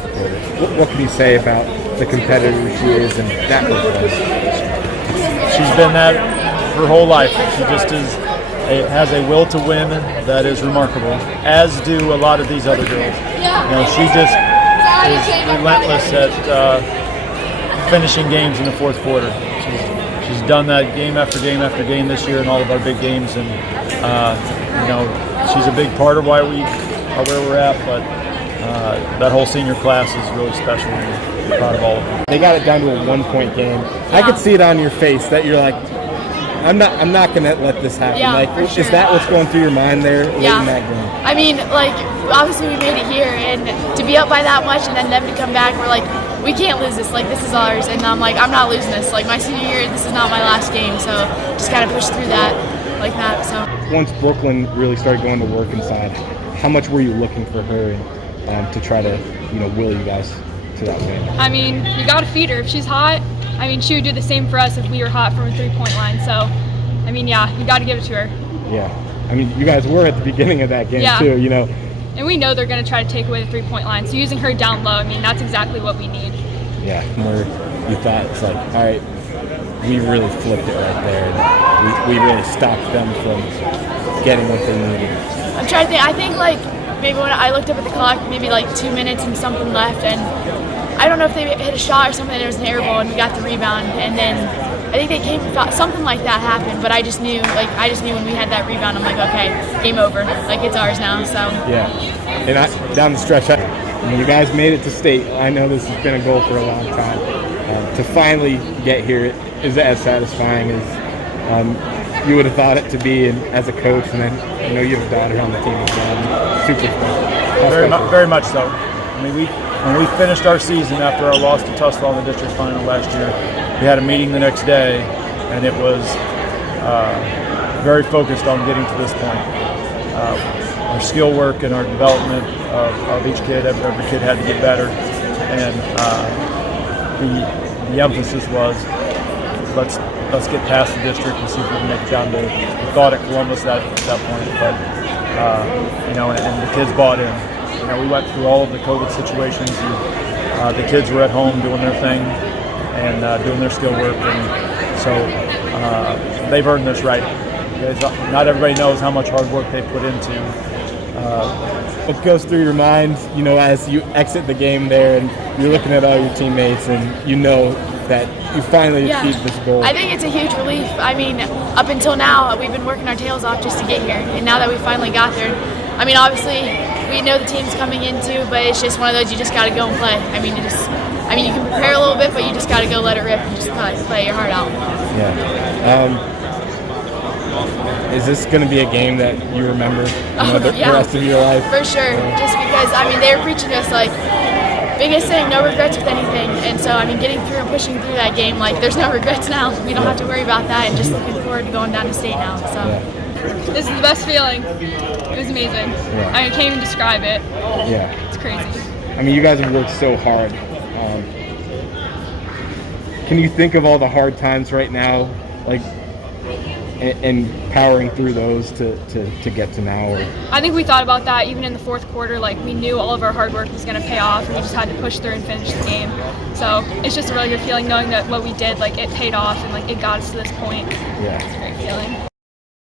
fourth quarter. What can you say about the competitor she is and that performance? She's been that her whole life. She just has a will to win that is remarkable, as do a lot of these other girls. She just is relentless at finishing games in the fourth quarter. She's done that game after game after game this year in all of our big games, and she's a big part of why we are where we're at. But that whole senior class is really special, and we're proud of all of them. They got it down to a 1-point game. I could see it on your face that you're like, I'm not gonna let this happen. Sure. Is that what's going through your mind there late in that game? I mean, obviously we made it here, and to be up by that much and then them to come back, we're like, we can't lose this. This is ours. And I'm like, I'm not losing this. My senior year, this is not my last game. So just kind of push through that like that. So once Brooklyn really started going to work inside, how much were you looking for her to try to will you guys to that win? I mean, you got to feed her. If she's hot, I mean, she would do the same for us if we were hot from a three-point line. So, I mean, yeah, you got to give it to her. Yeah. I mean, you guys were at the beginning of that game too, And we know they're going to try to take away the three-point line. So using her down low, I mean, that's exactly what we need. Yeah. Where you thought it's like, all right, we really flipped it right there. And we really stopped them from getting what they needed. I'm trying to think. I think maybe when I looked up at the clock, maybe 2 minutes and something left, and I don't know if they hit a shot or something, and it was an air ball, and we got the rebound, and then I think they came and thought something like that happened, but I just knew when we had that rebound, I'm like, okay, game over, it's ours now. So yeah, and down the stretch, you guys made it to state. I know this has been a goal for a long time. To finally get here is as satisfying as you would have thought it to be, and as a coach, and then I know you have a daughter on the team as well. Super special. Very much so. I mean, when we finished our season after our loss to Tussville in the district final last year, we had a meeting the next day, and it was very focused on getting to this point. Our skill work and our development of each kid, every kid had to get better, and the emphasis was let's get past the district and see if we can make it down to. We thought at Columbus at that point, but and the kids bought in. We went through all of the COVID situations, and the kids were at home doing their thing and doing their skill work, and so they've earned this right. Not everybody knows how much hard work they put into. What goes through your mind, as you exit the game there and you're looking at all your teammates and that you finally achieved this goal? I think it's a huge relief. I mean, up until now, we've been working our tails off just to get here, and now that we finally got there, I mean, obviously, we know the team's coming in too, but it's just one of those you just got to go and play. I mean, you can prepare a little bit, but you just got to go let it rip and just play your heart out. Yeah. Is this going to be a game that you remember the rest of your life? For sure. Just because, they were preaching to us, biggest thing, no regrets with anything. And so, getting through and pushing through that game, there's no regrets now. We don't have to worry about that, and just looking forward to going down to state now. So. Yeah. This is the best feeling. It was amazing. Yeah. I can't even describe it. Yeah. It's crazy. You guys have worked so hard. Can you think of all the hard times right now, and powering through those to get to now? I think we thought about that even in the fourth quarter. We knew all of our hard work was going to pay off, and we just had to push through and finish the game. So it's just a really good feeling knowing that what we did, it paid off, and it got us to this point. Yeah. It's a great feeling.